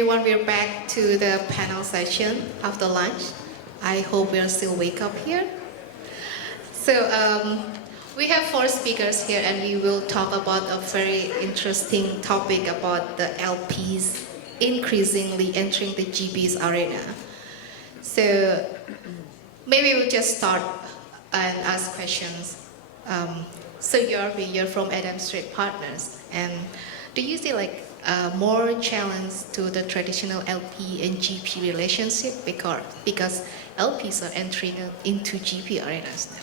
everyone, we're back to the panel session after lunch. I hope we'll still wake up here. So we have 4 speakers here, and we will talk about a very interesting topic about the LPs increasingly entering the GPs arena. So maybe we'll just start and ask questions. So you're from Adam Street Partners, and do you see like more challenge to the traditional LP and GP relationship because LPs are entering into GP arenas now?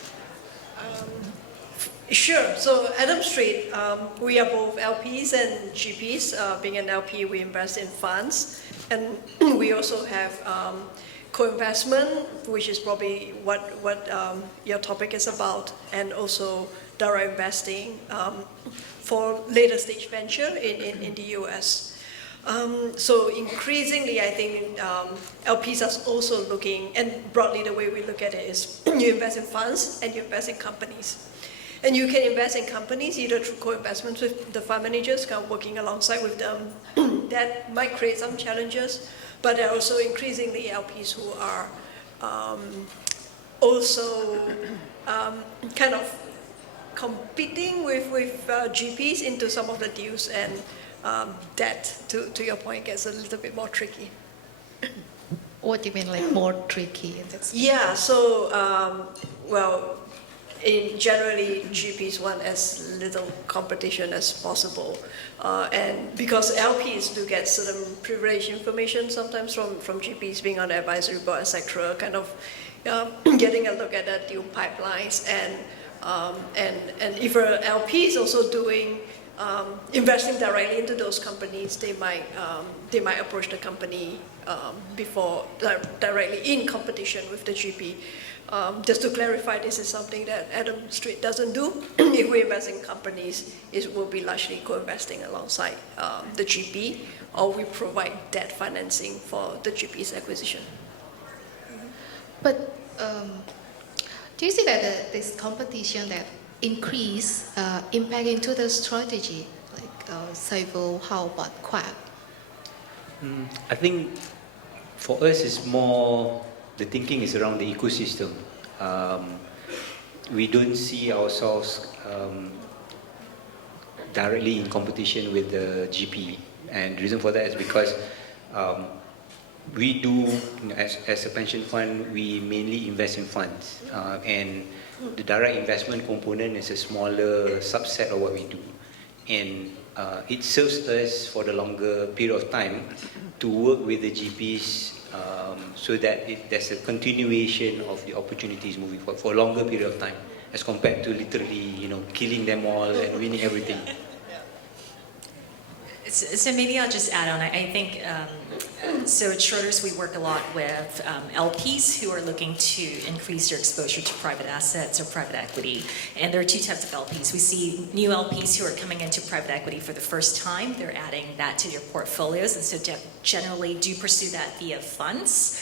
Sure. So Adam Street, we are both LPs and GPs. Being an LP, we invest in funds, and we also have co-investment, which is probably what your topic is about, and also direct investing for later stage venture in the US. So increasingly, I think LPs are also looking, and broadly the way we look at it is you invest in funds and you invest in companies. And you can invest in companies either through co-investments with the fund managers, kind of working alongside with them. That might create some challenges, but there are also increasingly LPs who are also kind of competing with GPs into some of the deals, and that, to your point, gets a little bit more tricky. What do you mean, like more tricky? Yeah, so, well, generally GPs want as little competition as possible, and because LPs do get certain privileged information sometimes from GPs being on the advisory board, etc., kind of getting a look at the deal pipelines, and if an LP is also doing investing directly into those companies, they might approach the company before directly in competition with the GP. Just to clarify, this is something that Adam Street doesn't do. If we invest in companies, it will be largely co-investing alongside the GP, or we provide debt financing for the GP's acquisition. But do you see that this competition that increase impact into the strategy, like Saivo, how about Quack? I think for us it's more, the thinking is around the ecosystem. We don't see ourselves directly in competition with the GP, and the reason for that is because we do, as a pension fund, we mainly invest in funds, and the direct investment component is a smaller subset of what we do, and it serves us for the longer period of time to work with the GPs so that there's a continuation of the opportunities moving forward for a longer period of time, as compared to literally, killing them all and winning everything. So maybe I'll just add on. I think, so at Schroders we work a lot with LPs who are looking to increase their exposure to private assets or private equity. And there are 2 types of LPs. We see new LPs who are coming into private equity for the first time. They're adding that to their portfolios, and so generally do pursue that via funds.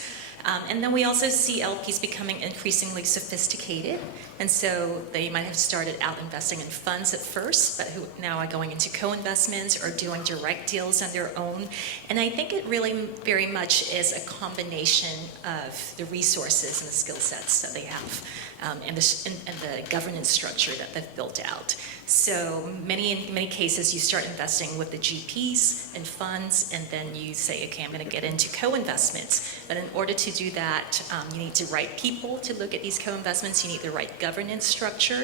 And then we also see LPs becoming increasingly sophisticated, and so they might have started out investing in funds at first, but who now are going into co-investments or doing direct deals on their own. And I think it really very much is a combination of the resources and the skill sets that they have, and the governance structure that they've built out. So in many cases, you start investing with the GPs and funds, and then you say, okay, I'm going to get into co-investments. But in order to do that, you need the right people to look at these co-investments. You need the right governance structure,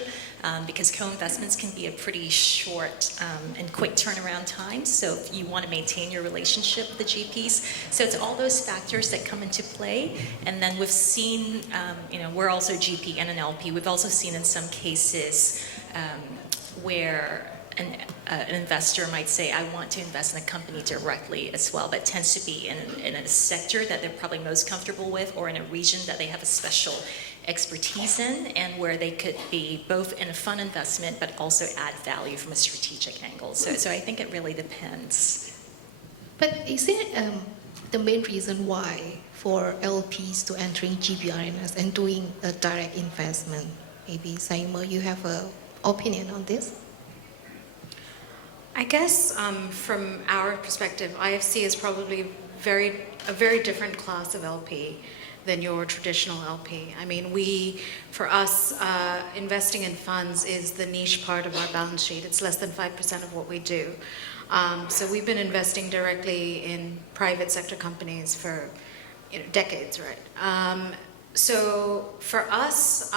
because co-investments can be a pretty short and quick turnaround time. So if you want to maintain your relationship with the GPs, so it's all those factors that come into play. And then we've seen, we're also GP and an LP. We've also seen in some cases where an investor might say, I want to invest in a company directly as well. That tends to be in a sector that they're probably most comfortable with, or in a region that they have a special expertise in, and where they could be both in a fund investment but also add value from a strategic angle. So I think it really depends. But is it the main reason why for LPs to entering GP arenas and doing a direct investment? Maybe Saimo, you have an opinion on this? I guess from our perspective, IFC is probably a very different class of LP than your traditional LP. I mean, for us, investing in funds is the niche part of our balance sheet. It's less than 5% of what we do. So we've been investing directly in private sector companies for decades, right? So for us,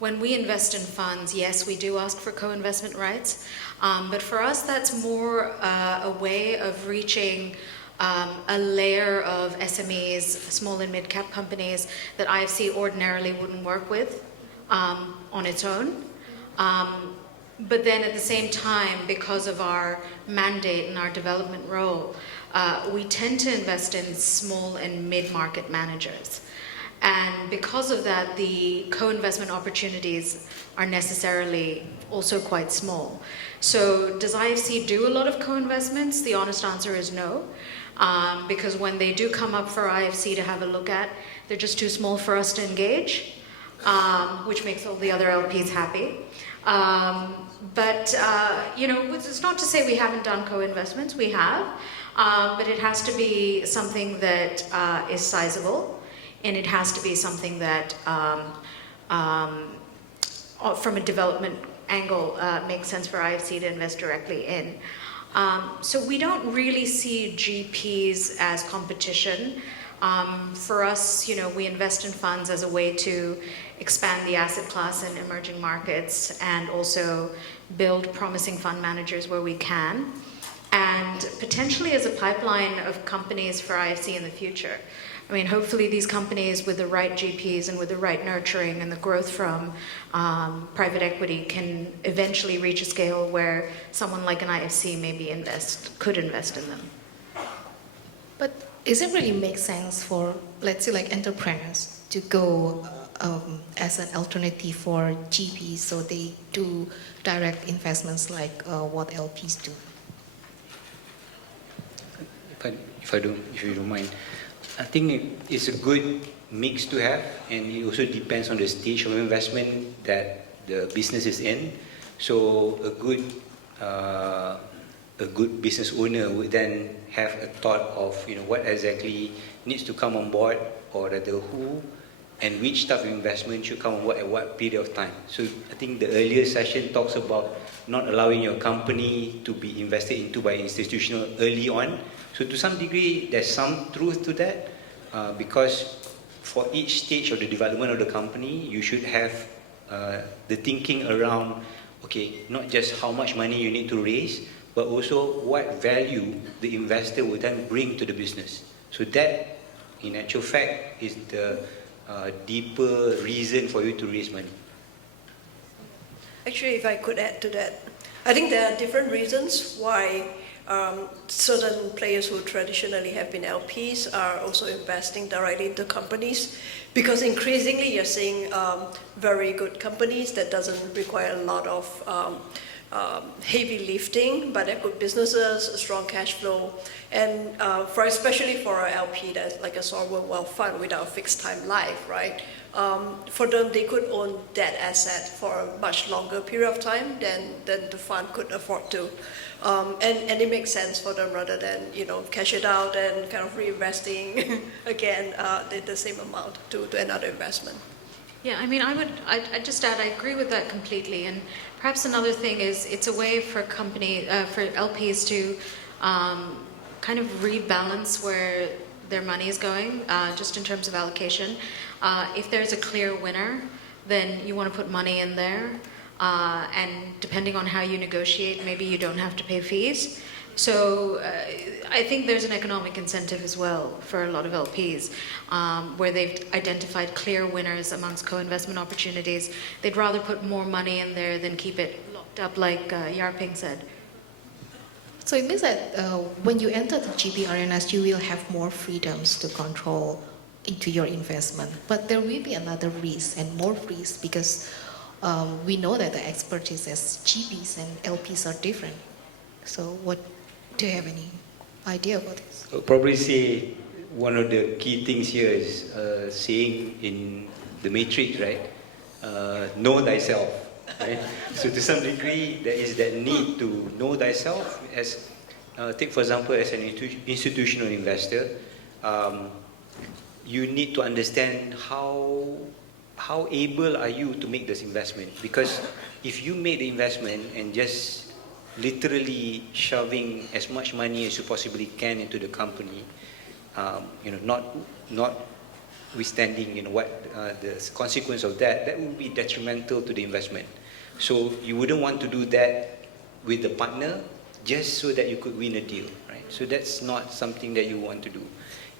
when we invest in funds, yes, we do ask for co-investment rights, but for us that's more a way of reaching a layer of SMEs, small and mid-cap companies that IFC ordinarily wouldn't work with on its own. But then at the same time, because of our mandate and our development role, we tend to invest in small and mid-market managers. And because of that, the co-investment opportunities are necessarily also quite small. So does IFC do a lot of co-investments? The honest answer is no. Because when they do come up for IFC to have a look at, they're just too small for us to engage, which makes all the other LPs happy. But it's not to say we haven't done co-investments, we have, but it has to be something that is sizable, and it has to be something that, from a development angle, makes sense for IFC to invest directly in. So we don't really see GPs as competition. For us, we invest in funds as a way to expand the asset class in emerging markets and also build promising fund managers where we can, and potentially as a pipeline of companies for IFC in the future. I mean, hopefully these companies with the right GPs and with the right nurturing and the growth from private equity can eventually reach a scale where someone like an IFC maybe could invest in them. But does it really make sense for, let's say, like entrepreneurs to go as an alternative for GPs, so they do direct investments like what LPs do? If you don't mind, I think it's a good mix to have, and it also depends on the stage of investment that the business is in. So a good business owner would then have a thought of what exactly needs to come on board, or the who and which type of investment should come on board at what period of time. So I think the earlier session talks about not allowing your company to be invested into by institutional early on. So to some degree, there's some truth to that, because for each stage of the development of the company, you should have the thinking around, okay, not just how much money you need to raise, but also what value the investor would then bring to the business. So that, in actual fact, is the deeper reason for you to raise money. Actually, if I could add to that, I think there are different reasons why certain players who traditionally have been LPs are also investing directly into companies, because increasingly you're seeing very good companies that doesn't require a lot of heavy lifting, but they're good businesses, a strong cash flow, and especially for an LP that's like a sovereign wealth fund without a fixed time life, right? For them, they could own that asset for a much longer period of time than the fund could afford to. And it makes sense for them rather than cash it out and kind of reinvesting again the same amount to another investment. Yeah, I mean, I'd just add, I agree with that completely. And perhaps another thing is it's a way for for LPs to kind of rebalance where their money is going, just in terms of allocation. If there's a clear winner, then you want to put money in there. And depending on how you negotiate, maybe you don't have to pay fees. So I think there's an economic incentive as well for a lot of LPs, where they've identified clear winners amongst co-investment opportunities. They'd rather put more money in there than keep it locked up, like Yarping said. So it means that when you enter the GP arenas, you will have more freedoms to control into your investment. But there will be another risk and more risk, because we know that the expertise as GPs and LPs are different. So do you have any idea about this? I'll probably say one of the key things here is saying in the Matrix, right? Know thyself, right? So to some degree, there is that need to know thyself, as take for example, as an institutional investor, you need to understand how able are you to make this investment. Because if you make the investment and just literally shoving as much money as you possibly can into the company, notwithstanding what the consequence of that, that would be detrimental to the investment. So you wouldn't want to do that with the partner just so that you could win a deal, right? So that's not something that you want to do.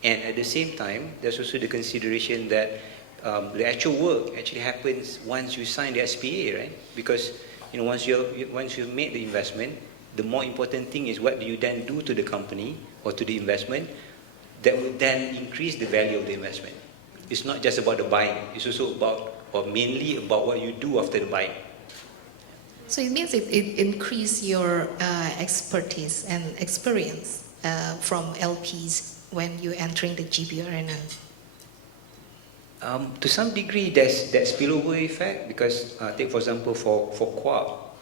And at the same time, there's also the consideration that the actual work actually happens once you sign the SPA, right? Because once you've made the investment, the more important thing is what do you then do to the company or to the investment that will then increase the value of the investment. It's not just about the buying, it's also about, or mainly about what you do after the buying. So it means it increase your expertise and experience from LPs when you're entering the GP arena. To some degree, there's that spillover effect because, take for example, for Co-op,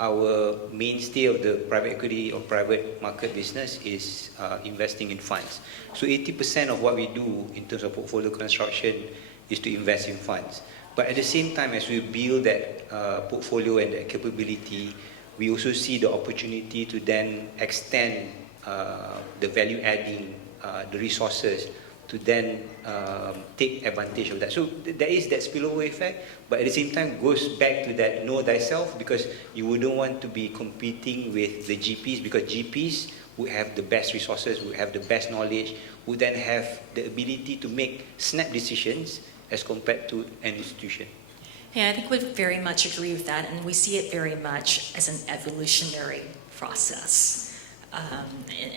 our mainstay of the private equity or private market business is investing in funds. So 80% of what we do in terms of portfolio construction is to invest in funds. But at the same time, as we build that portfolio and that capability, we also see the opportunity to then extend the value adding, the resources, to then take advantage of that. So there is that spillover effect, but at the same time goes back to that know thyself, because you wouldn't want to be competing with the GPs, because GPs would have the best resources, would have the best knowledge, would then have the ability to make snap decisions as compared to an institution. Yeah, I think we very much agree with that, and we see it very much as an evolutionary process.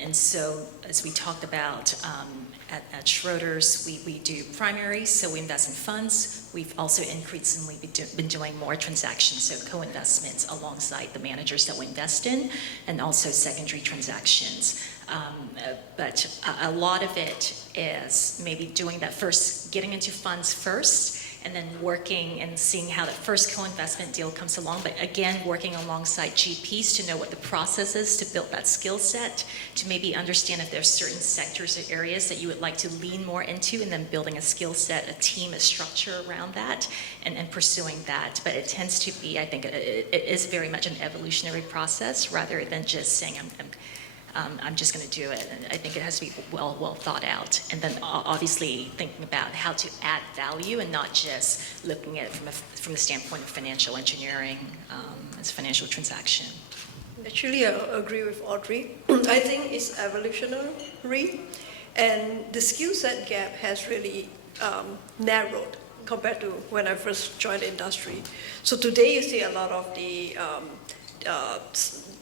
And so, as we talked about at Schroders, we do primaries, so we invest in funds. We've also increasingly been doing more transactions, so co-investments alongside the managers that we invest in, and also secondary transactions. But a lot of it is maybe doing that first, getting into funds first, and then working and seeing how that first co-investment deal comes along, but again, working alongside GPs to know what the process is to build that skill set, to maybe understand if there's certain sectors or areas that you would like to lean more into, and then building a skill set, a team, a structure around that, and pursuing that. But it tends to be, I think, it is very much an evolutionary process rather than just saying, I'm just going to do it. And I think it has to be well thought out. And then obviously thinking about how to add value and not just looking at it from the standpoint of financial engineering as a financial transaction. Actually, I agree with Audrey. I think it's evolutionary, and the skill set gap has really narrowed compared to when I first joined the industry. So today you see a lot of the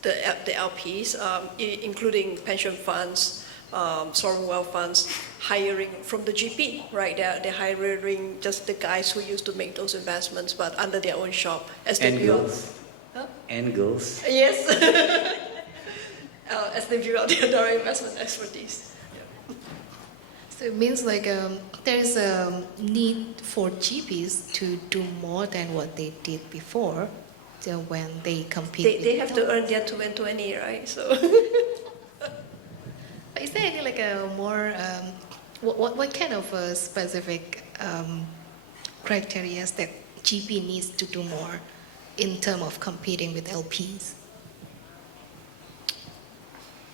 LPs, including pension funds, sovereign wealth funds, hiring from the GP, right? They're hiring just the guys who used to make those investments, but under their own shop as they build. And girls. Yes, as they build out their investment expertise. Yeah. So it means like there is a need for GPs to do more than what they did before. So when they compete, They have to earn their 2020, right? So. But is there any like a more what kind of specific criteria that GP needs to do more in terms of competing with LPs?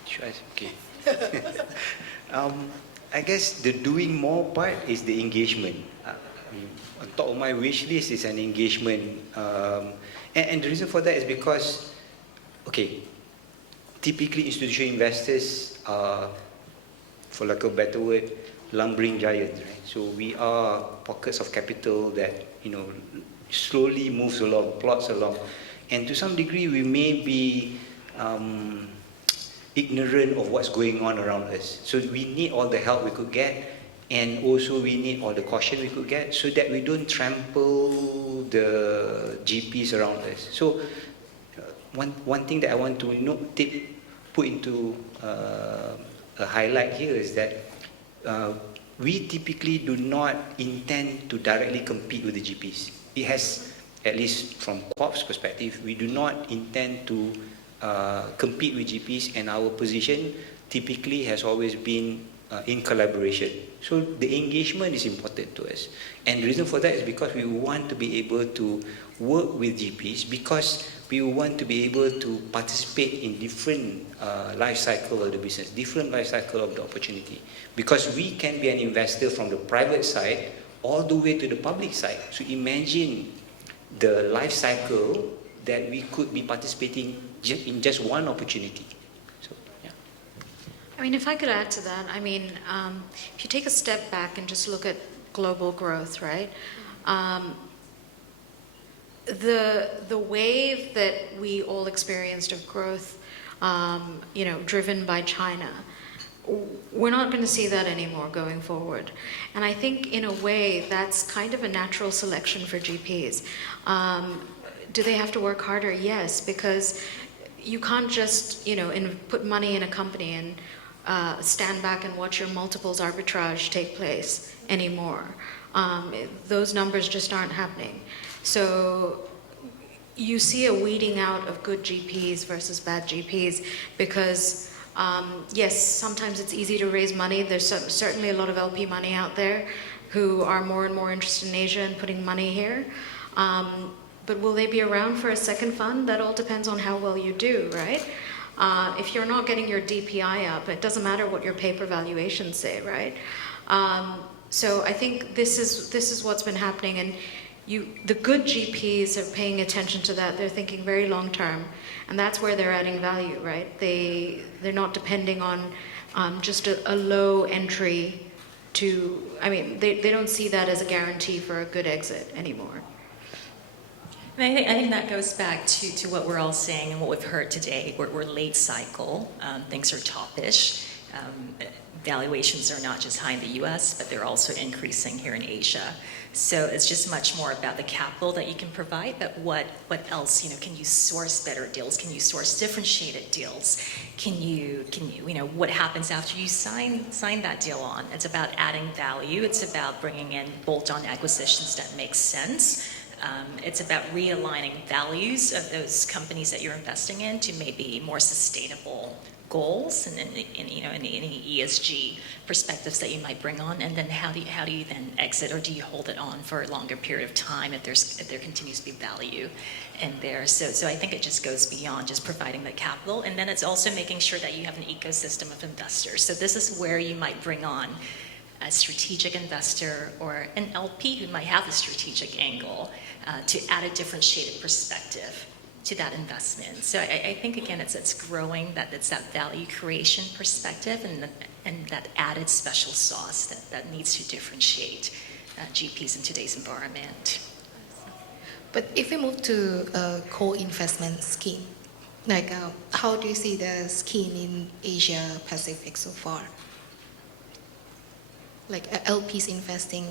Sure, okay. I guess the doing more part is the engagement. On top of my wish list is an engagement. And the reason for that is because, okay, typically institutional investors are, for lack of a better word, lumbering giants, right? So we are pockets of capital that, slowly moves along, plots along. And to some degree, we may be ignorant of what's going on around us. So we need all the help we could get, and also we need all the caution we could get so that we don't trample the GPs around us. So one thing that I want to put into a highlight here is that we typically do not intend to directly compete with the GPs. It has, at least from Co-op's perspective, we do not intend to compete with GPs, and our position typically has always been in collaboration. So the engagement is important to us. And the reason for that is because we want to be able to work with GPs, because we want to be able to participate in different life cycle of the business, different life cycle of the opportunity. Because we can be an investor from the private side all the way to the public side. So imagine the life cycle that we could be participating in just one opportunity. So, yeah. I mean, if I could add to that, I mean, if you take a step back and just look at global growth, right? The wave that we all experienced of growth, you know, driven by China, we're not going to see that anymore going forward. And I think in a way that's kind of a natural selection for GPs. Do they have to work harder? Yes, because you can't just, you know, put money in a company and stand back and watch your multiples arbitrage take place anymore. Those numbers just aren't happening. So you see a weeding out of good GPs versus bad GPs because yes, sometimes it's easy to raise money. There's certainly a lot of LP money out there who are more and more interested in Asia and putting money here. But will they be around for a second fund? That all depends on how well you do, right? If you're not getting your DPI up, it doesn't matter what your paper valuations say, right? So I think this is what's been happening, and the good GPs are paying attention to that. They're thinking very long term, and that's where they're adding value, right? They're not depending on just a low entry to. I mean, they don't see that as a guarantee for a good exit anymore. And I think that goes back to what we're all saying and what we've heard today. We're late cycle, things are topish. Valuations are not just high in the US, but they're also increasing here in Asia. So it's just much more about the capital that you can provide, but what else, you know, can you source better deals? Can you source differentiated deals? Can you know, what happens after you sign that deal on? It's about adding value. It's about bringing in bolt-on acquisitions that make sense. It's about realigning values of those companies that you're investing in to maybe more sustainable goals and you know, any ESG perspectives that you might bring on, and then how do you then exit, or do you hold it on for a longer period of time if there continues to be value in there? So I think it just goes beyond just providing the capital, and then it's also making sure that you have an ecosystem of investors. So this is where you might bring on a strategic investor or an LP who might have a strategic angle to add a differentiated perspective to that investment. So I think, again, it's growing, it's that value creation perspective and that added special sauce that needs to differentiate GPs in today's environment. But if we move to a co-investment scheme, like how do you see the scheme in Asia Pacific so far? Like LPs investing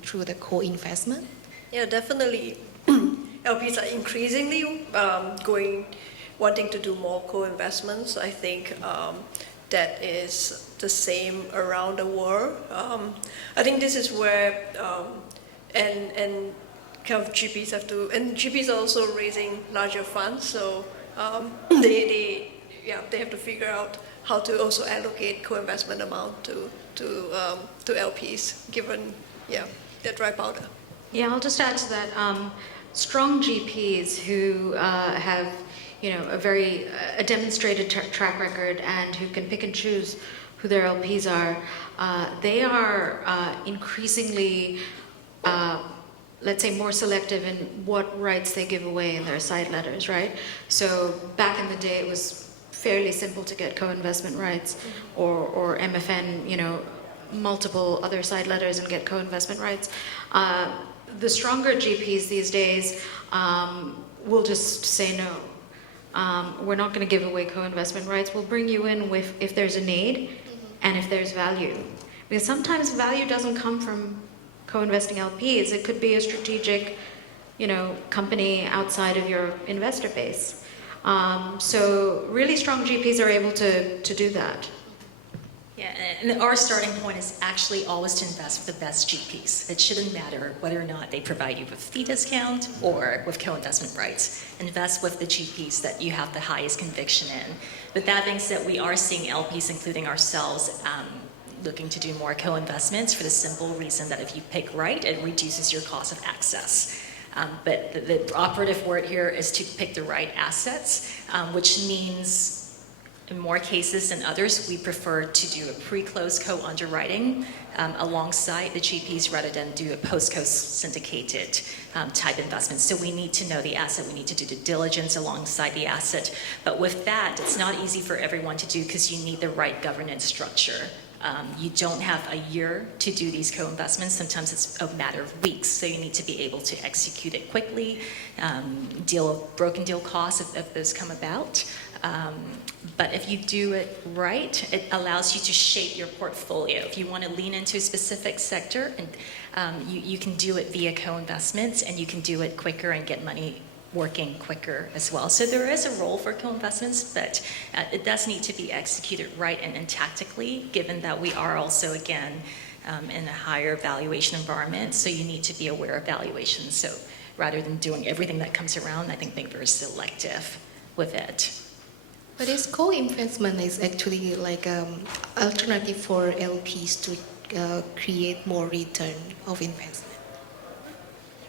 through the co-investment? Yeah, definitely. LPs are increasingly wanting to do more co-investments. I think that is the same around the world. I think this is where and kind of GPs have to, and GPs are also raising larger funds, so they have to figure out how to also allocate co-investment amount to LPs, given their dry powder. Yeah, I'll just add to that. Strong GPs who have, you know, a demonstrated track record and who can pick and choose who their LPs are, they are increasingly, let's say, more selective in what rights they give away in their side letters, right? So back in the day, it was fairly simple to get co-investment rights or MFN, you know, multiple other side letters and get co-investment rights. The stronger GPs these days will just say no. We're not going to give away co-investment rights. We'll bring you in if there's a need and if there's value. Because sometimes value doesn't come from co-investing LPs. It could be a strategic, you know, company outside of your investor base. So really strong GPs are able to do that. Yeah, and our starting point is actually always to invest with the best GPs. It shouldn't matter whether or not they provide you with fee discount or with co-investment rights. Invest with the GPs that you have the highest conviction in. But that being said, we are seeing LPs, including ourselves, looking to do more co-investments for the simple reason that if you pick right, it reduces your cost of access. But the operative word here is to pick the right assets, which means in more cases than others, we prefer to do a pre-close co-underwriting alongside the GPs rather than do a post-close syndicated type investment. So we need to know the asset, we need to do the diligence alongside the asset. But with that, it's not easy for everyone to do because you need the right governance structure. You don't have a year to do these co-investments. Sometimes it's a matter of weeks. So you need to be able to execute it quickly, deal with broken deal costs if those come about. But if you do it right, it allows you to shape your portfolio. If you want to lean into a specific sector, and you can do it via co-investments, and you can do it quicker and get money working quicker as well. So there is a role for co-investments, but it does need to be executed right and tactically, given that we are also, again, in a higher valuation environment. So you need to be aware of valuations. So rather than doing everything that comes around, I think being very selective with it. But this co-investment is actually like alternative for LPs to create more return of investment.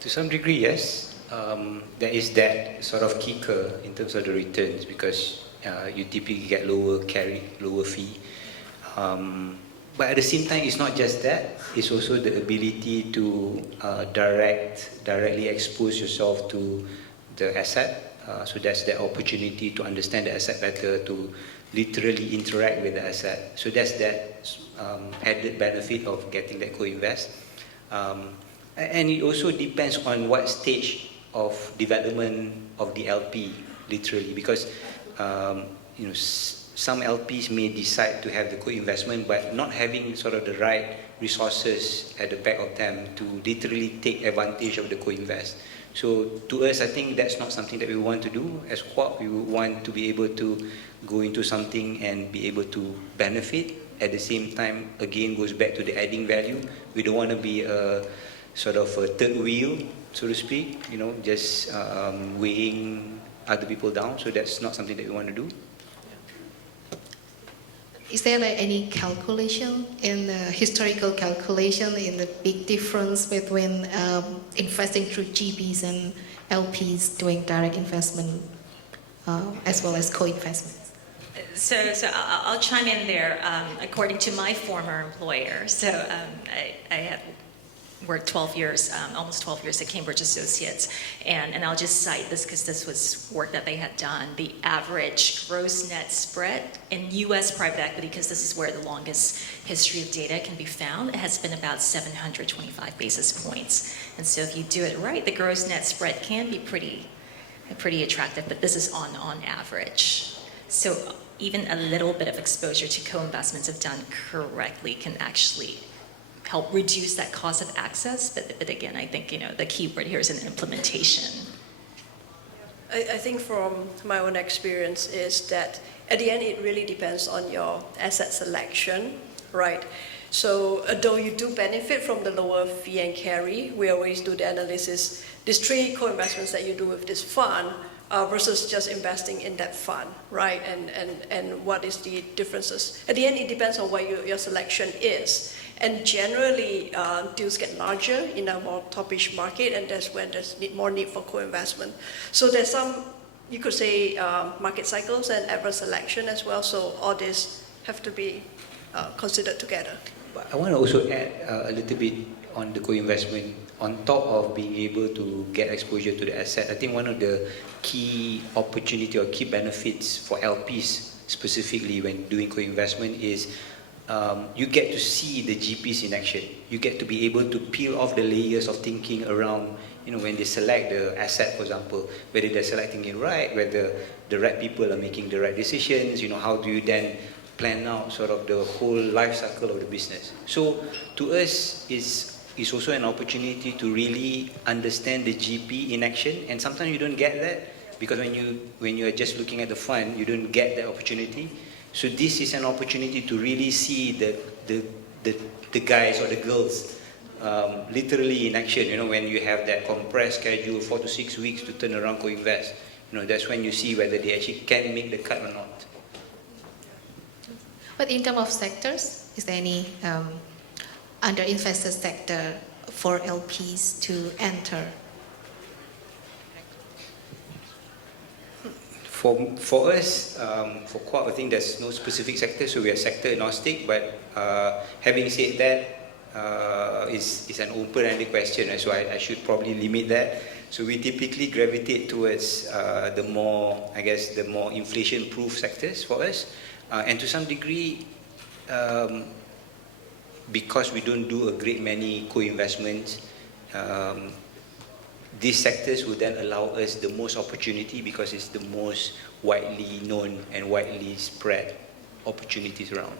To some degree, yes. There is that sort of kicker in terms of the returns because you typically get lower carry, lower fee. But at the same time, it's not just that. It's also the ability to directly expose yourself to the asset. So that's the opportunity to understand the asset better, to literally interact with the asset. So that's that added benefit of getting that co-invest. And it also depends on what stage of development of the LP, literally, because some LPs may decide to have the co-investment, but not having sort of the right resources at the back of them to literally take advantage of the co-invest. So to us, I think that's not something that we want to do. As Corp, we want to be able to go into something and be able to benefit. At the same time, again, goes back to the adding value. We don't want to be a sort of a third wheel, so to speak, just weighing other people down. So that's not something that we want to do. Is there like any calculation in the historical calculation in the big difference between investing through GPs and LPs doing direct investment as well as co-investments? So I'll chime in there. According to my former employer, I have worked 12 years, almost 12 years at Cambridge Associates, and I'll just cite this because this was work that they had done. The average gross net spread in U.S. private equity, because this is where the longest history of data can be found, it has been about 725 basis points. And so if you do it right, the gross net spread can be pretty attractive, but this is on average. So even a little bit of exposure to co-investments if done correctly can actually help reduce that cost of access, but again, I think the key word here is an implementation. I think from my own experience is that at the end it really depends on your asset selection, right? So though you do benefit from the lower fee and carry, we always do the analysis. These 3 co-investments that you do with this fund versus just investing in that fund, right? And what is the differences? At the end, it depends on what your selection is. And generally, deals get larger in a more toppish market, and that's when there's more need for co-investment. So there's some, you could say, market cycles and adverse selection as well. So all this have to be considered together. I want to also add a little bit on the co-investment. On top of being able to get exposure to the asset, I think one of the key opportunity or key benefits for LPs specifically when doing co-investment is you get to see the GPs in action. You get to be able to peel off the layers of thinking around, when they select the asset, for example, whether they're selecting it right, whether the right people are making the right decisions, how do you then plan out sort of the whole life cycle of the business. So to us, it's also an opportunity to really understand the GP in action, and sometimes you don't get that because when you are just looking at the fund, you don't get that opportunity. So this is an opportunity to really see the guys or the girls literally in action. You know, when you have that compressed schedule, 4 to 6 weeks to turn around Coinvest, you know, that's when you see whether they actually can make the cut or not. But in terms of sectors, is there any under-invested sector for LPs to enter? For us, for Quad, I think there's no specific sector, so we are sector agnostic. But having said that, is an open-ended question, so I should probably limit that. So we typically gravitate towards the more inflation-proof sectors for us, and to some degree, because we don't do a great many co-investments. These sectors will then allow us the most opportunity because it's the most widely known and widely spread opportunities around.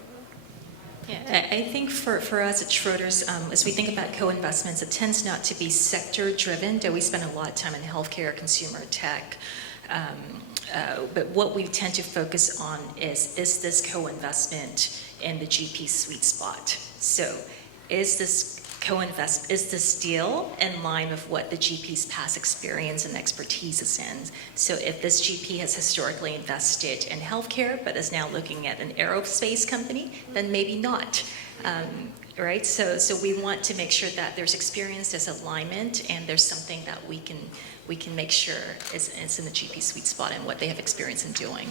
Yeah, I think for us at Schroders, as we think about co-investments, it tends not to be sector-driven, though we spend a lot of time in healthcare, consumer tech. But what we tend to focus on is this co-investment in the GP sweet spot? So is this deal in line with what the GP's past experience and expertise is in? So if this GP has historically invested in healthcare but is now looking at an aerospace company, then maybe not, right? So we want to make sure that there's experience, there's alignment, and there's something that we can make sure is in the GP sweet spot and what they have experience in doing.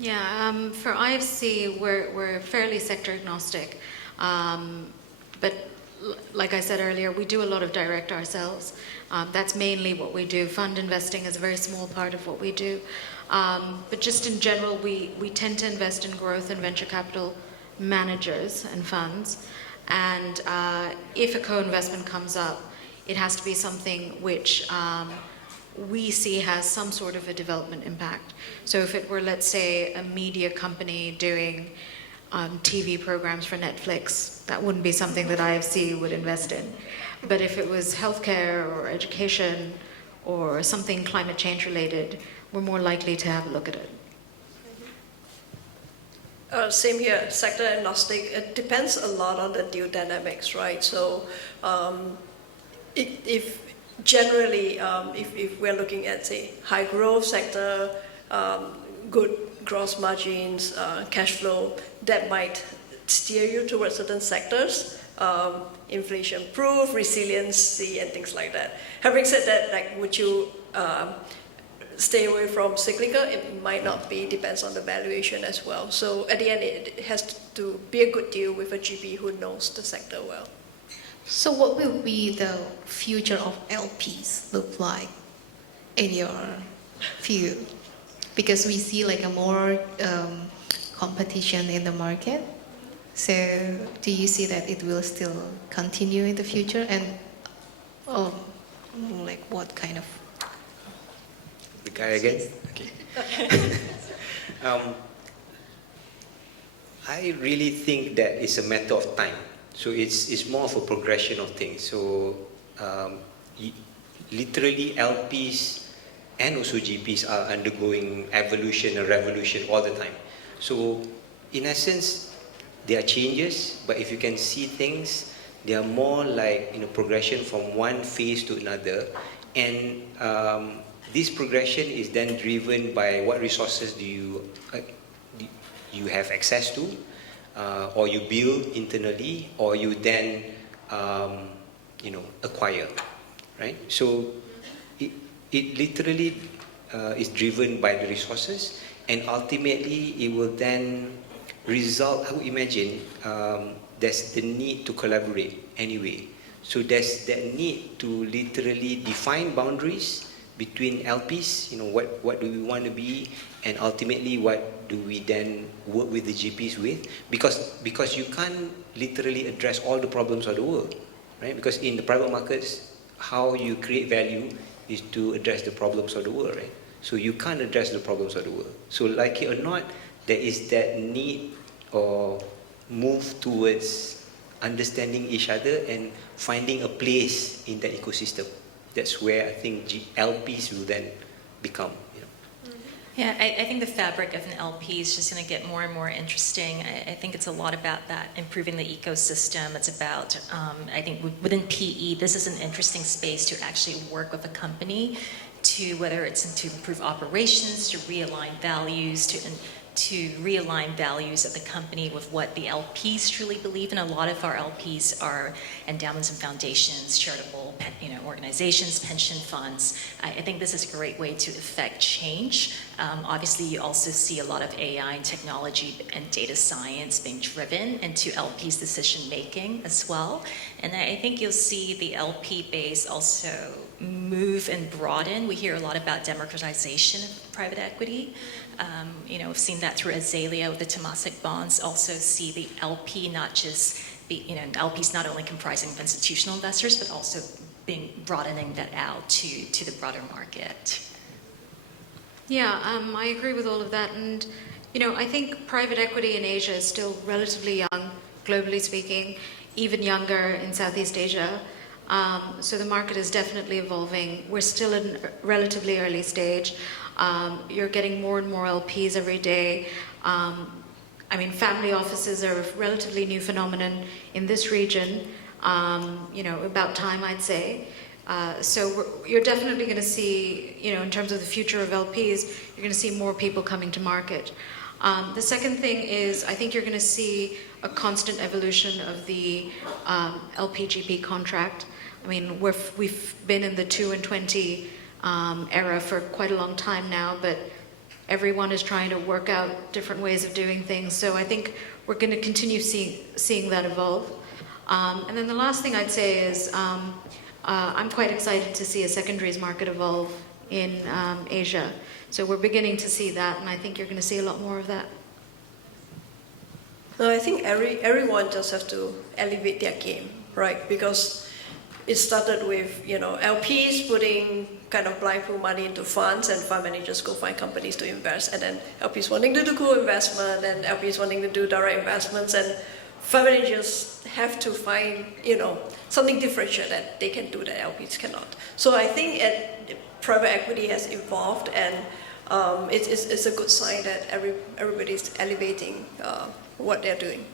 Yeah, for IFC, we're fairly sector agnostic. But like I said earlier, we do a lot of direct ourselves. That's mainly what we do. Fund investing is a very small part of what we do. But just in general, we tend to invest in growth and venture capital managers and funds. And if a co-investment comes up, it has to be something which we see has some sort of a development impact. So if it were, let's say, a media company doing TV programs for Netflix, that wouldn't be something that IFC would invest in. But if it was healthcare or education or something climate change related, we're more likely to have a look at it. Same here, sector agnostic. It depends a lot on the deal dynamics, right? So if we're looking at, say, high growth sector, good gross margins, cash flow, that might steer you towards certain sectors, inflation-proof, resiliency, and things like that. Having said that, like, would you stay away from cyclical? It might not be, depends on the valuation as well. So at the end, it has to be a good deal with a GP who knows the sector well. So what will be the future of LPs look like in your view? Because we see like a more competition in the market. So do you see that it will still continue in the future? And like what kind of? The guy again? Okay. I really think that it's a matter of time. So it's more of a progression of things. So literally LPs and also GPs are undergoing evolution and revolution all the time. So in essence, there are changes, but if you can see things, they are more like progression from one phase to another. And this progression is then driven by what resources do you have access to, or you build internally, or you then acquire, right? So it literally is driven by the resources, and ultimately it will then result, I would imagine, there's the need to collaborate anyway. So there's that need to literally define boundaries between LPs, what do we want to be, and ultimately what do we then work with the GPs with, because you can't literally address all the problems of the world, right? Because in the private markets, how you create value is to address the problems of the world, right? So you can't address the problems of the world. So like it or not, there is that need or move towards understanding each other and finding a place in that ecosystem. That's where I think LPs will then become. Yeah, I think the fabric of an LP is just going to get more and more interesting. I think it's a lot about that, improving the ecosystem. It's about, I think within PE, this is an interesting space to actually work with a company to, whether it's to improve operations, to realign values, to realign values of the company with what the LPs truly believe in. A lot of our LPs are endowments and foundations, charitable organizations, pension funds. I think this is a great way to effect change. Obviously, you also see a lot of AI and technology and data science being driven into LPs' decision making as well. And I think you'll see the LP base also move and broaden. We hear a lot about democratization of private equity. We've seen that through Azalea with the Temasek bonds. Also see the LP not just be, LPs not only comprising of institutional investors, but also broadening that out to the broader market. Yeah, I agree with all of that. And, I think private equity in Asia is still relatively young, globally speaking, even younger in Southeast Asia. So the market is definitely evolving. We're still in relatively early stage. You're getting more and more LPs every day. Family offices are a relatively new phenomenon in this region. About time, I'd say. So you're definitely going to see, in terms of the future of LPs, you're going to see more people coming to market. The second thing is, I think you're going to see a constant evolution of the LPGP contract. We've been in the 2 and 20 era for quite a long time now, but everyone is trying to work out different ways of doing things. So I think we're going to continue seeing that evolve. And then the last thing I'd say is I'm quite excited to see a secondaries market evolve in Asia. So we're beginning to see that, and I think you're going to see a lot more of that. No, I think everyone just have to elevate their game, right? Because it started with, LPs putting kind of blind pool money into funds, and fund managers go find companies to invest, and then LPs wanting to do co-investment, and LPs wanting to do direct investments, and fund managers have to find, something differential that they can do that LPs cannot. So I think private equity has evolved, and it's a good sign that everybody's elevating what they're doing.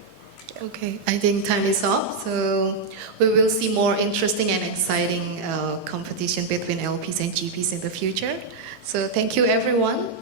Okay, I think time is up. So we will see more interesting and exciting competition between LPs and GPs in the future. So thank you, everyone.